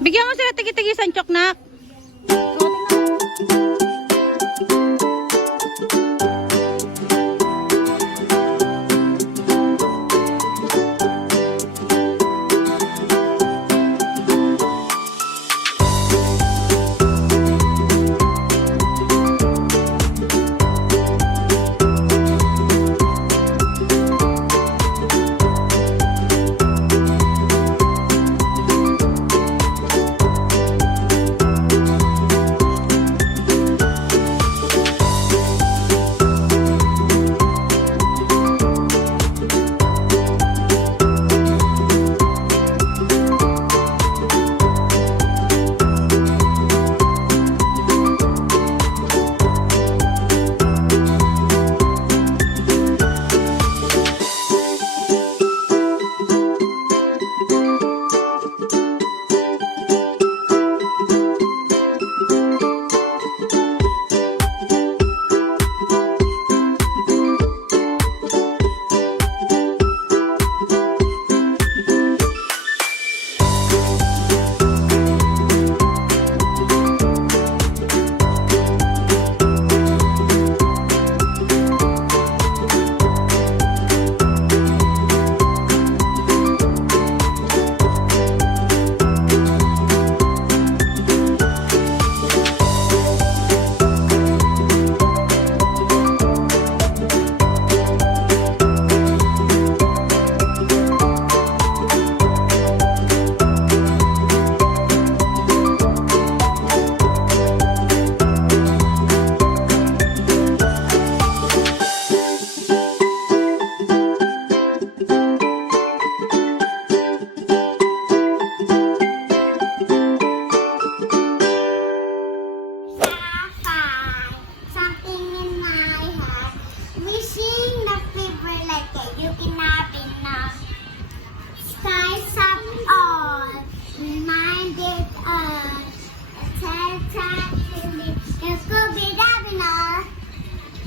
Bigyan mo sila tigi-tigi sanchok, nak.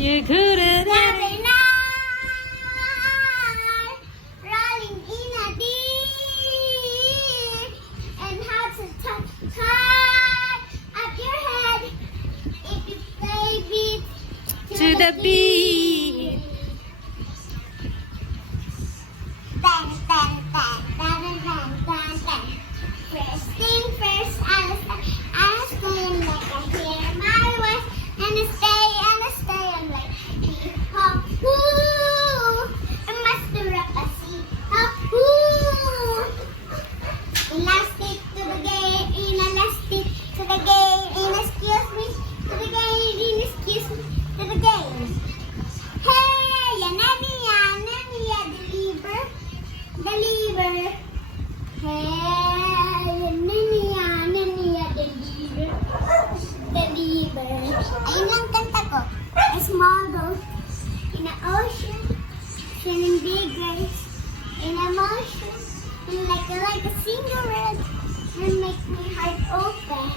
You couldn't have it. Rolling in a deep and how to touch high up your head if you play beat To the beat. Bang, bang, bang, bang, bang, bang, bang. First thing first, I scream like I hear my voice, and I stay and like hip hop. Woo! I must do rap a hip hop. Woo! Elastic to the game, inelastic to the game, in excuse me to the game, in excuse me to the game. Hey, nanay, deliver. Hey, nanay, deliver. Ayun lang kanta ko. A small boat in the ocean, swimming big waves in emotion, and like a single red, and make my heart open.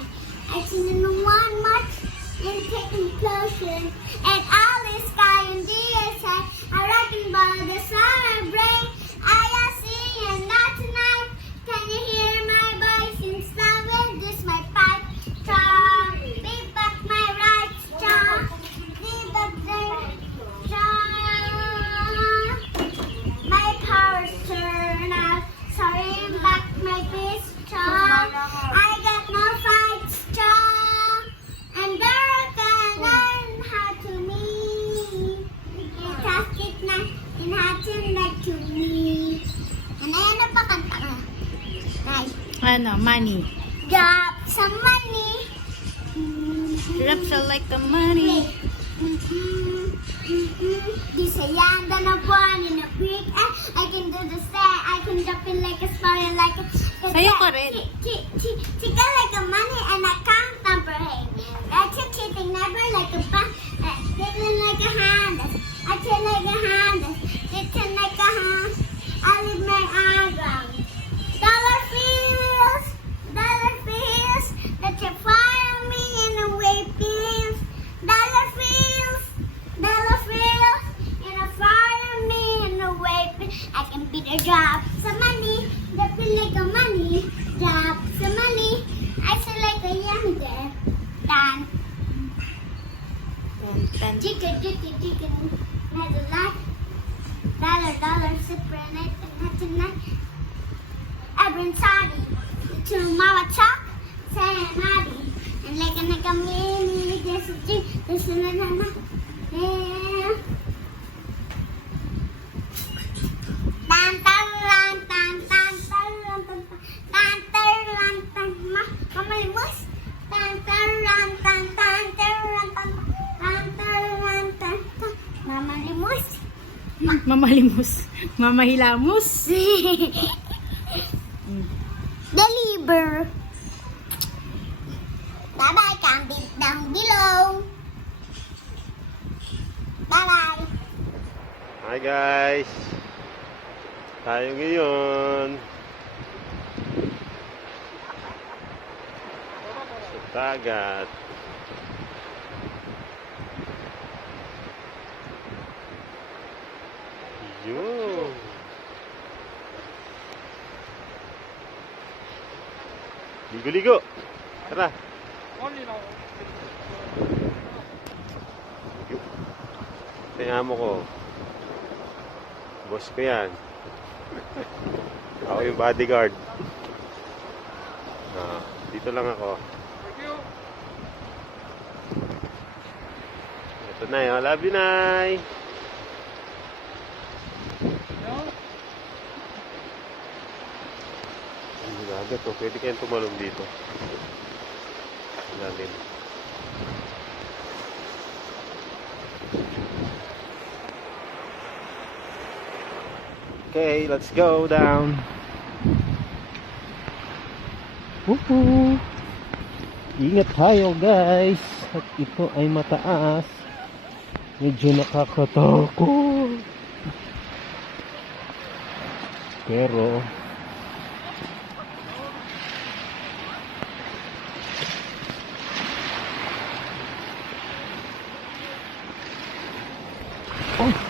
I sing in one march and taking closer, and all the sky and the side are rocking by the summer break. I see and not tonight. Can you hear my voice in song with this my pipe? Strong, beat back my right strong, beat back there strong. My powers turn out, sorry back my beat strong. I got no fight strong, and girl can learn how to meet. It's a it na in how to like to me. And ayan na pa kanta ka. Nice. Ano, money. Drop some money. Drop so like the money. Disayanda na buwan in a brick. I can do the stare. I can drop it like a spiral, like a. Sayo ko rin. Chika like a money and I can't comprehend. I keep cheating never like a pan. Digging like a hand. I turn like a hand. Digging like a hand. I leave my eyebrows. Dollar bills that you fire me in a way bills. Dollar bills in a fire me in a way bills. I can beat a job, some money, that feel like a money, job, some money. to Mama Chuck, Sam and Maddie. And like a mini, there's a thing, there's another. Yeah. Tan tan ran tan tan tan ran tan tan tan ran tan Mama Limus. Tan tan ran tan tan tan ran tan tan tan ran tan Mama Limus. Mamalimus. Mamahilamus. Deliver. Bye-bye. Comment down below. Bye-bye. Hi guys. Tayo ngayon sa dagat. Yun. Ligo-ligo. Tara. Ligo. Ito yung amo ko. Boss ko yan. Ako yung bodyguard. Dito lang ako. Ito na yun. Love you, Nay. Ang dagat to. Pwede kayong tumalong dito. Lalim. Okay, let's go down. Woohoo! Ingat tayo guys. At ito ay mataas. Medyo nakakatakot. Pero oh.